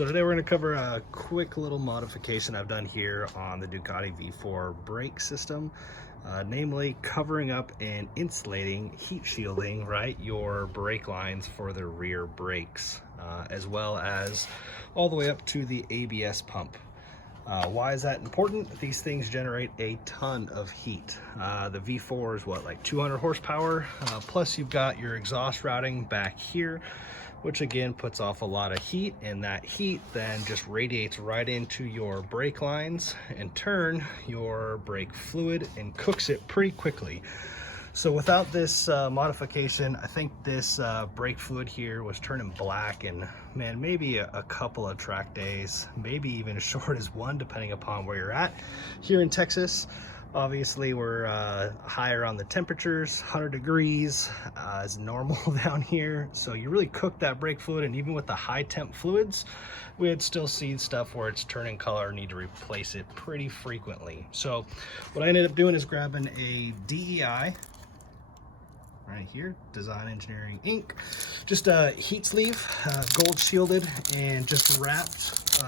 So today we're going to cover a quick little modification I've done here on the Ducati V4 brake system, namely covering up and insulating, heat shielding, right, your brake lines for the rear brakes, as well as all the way up to the ABS pump. Why is that important? These things generate a ton of heat. The V4 is what, like 200 horsepower, plus you've got your exhaust routing back here, which again puts off a lot of heat, and that heat then just radiates right into your brake lines and turn your brake fluid and cooks it pretty quickly. So without this modification, I think this brake fluid here was turning black in, man, maybe a couple of track days, maybe even as short as one, depending upon where you're at. Here in Texas, obviously we're higher on the temperatures, 100 degrees is normal down here. So you really cook that brake fluid, and even with the high temp fluids, we'd still see stuff where it's turning color, need to replace it pretty frequently. So what I ended up doing is grabbing a DEI, right here, Design Engineering Inc. Just a heat sleeve, gold shielded, and just wrapped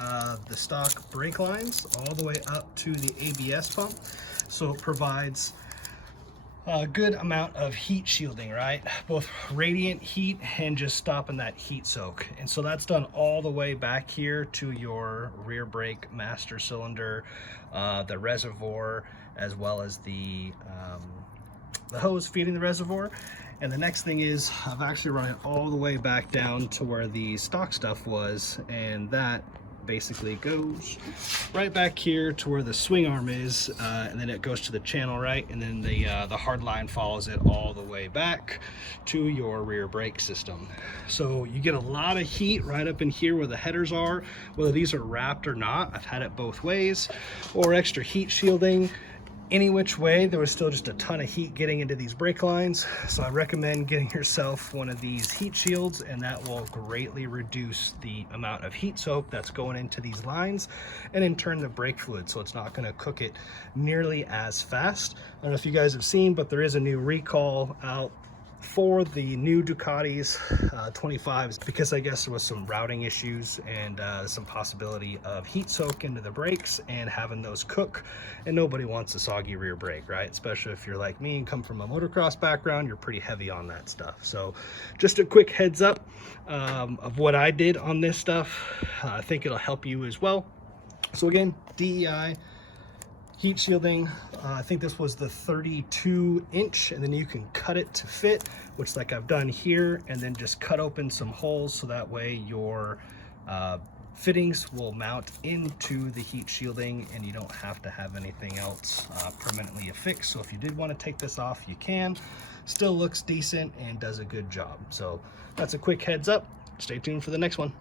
the stock brake lines all the way up to the ABS pump. So it provides a good amount of heat shielding, right? Both radiant heat and just stopping that heat soak. And so that's done all the way back here to your rear brake master cylinder, the reservoir, as well as the hose feeding the reservoir. And the next thing is I've actually run it all the way back down to where the stock stuff was, and that basically goes right back here to where the swing arm is, and then it goes to the channel, right, and then the hard line follows it all the way back to your rear brake system. So you get a lot of heat right up in here where the headers are, whether these are wrapped or not. I've had it both ways, or extra heat shielding. Any which way, there was still just a ton of heat getting into these brake lines. So I recommend getting yourself one of these heat shields, and that will greatly reduce the amount of heat soak that's going into these lines, and in turn the brake fluid, so it's not going to cook it nearly as fast. I don't know if you guys have seen, but there is a new recall out for the new Ducatis 25s, because I guess there was some routing issues and some possibility of heat soak into the brakes and having those cook, and nobody wants a soggy rear brake, right? Especially if you're like me and come from a motocross background, you're pretty heavy on that stuff. So just a quick heads up of what I did on this stuff. I think it'll help you as well. So again, DEI heat shielding, I think this was the 32-inch, and then you can cut it to fit, which like I've done here, and then just cut open some holes so that way your fittings will mount into the heat shielding and you don't have to have anything else permanently affixed. So if you did want to take this off, you can. Still looks decent and does a good job. So that's a quick heads up. Stay tuned for the next one.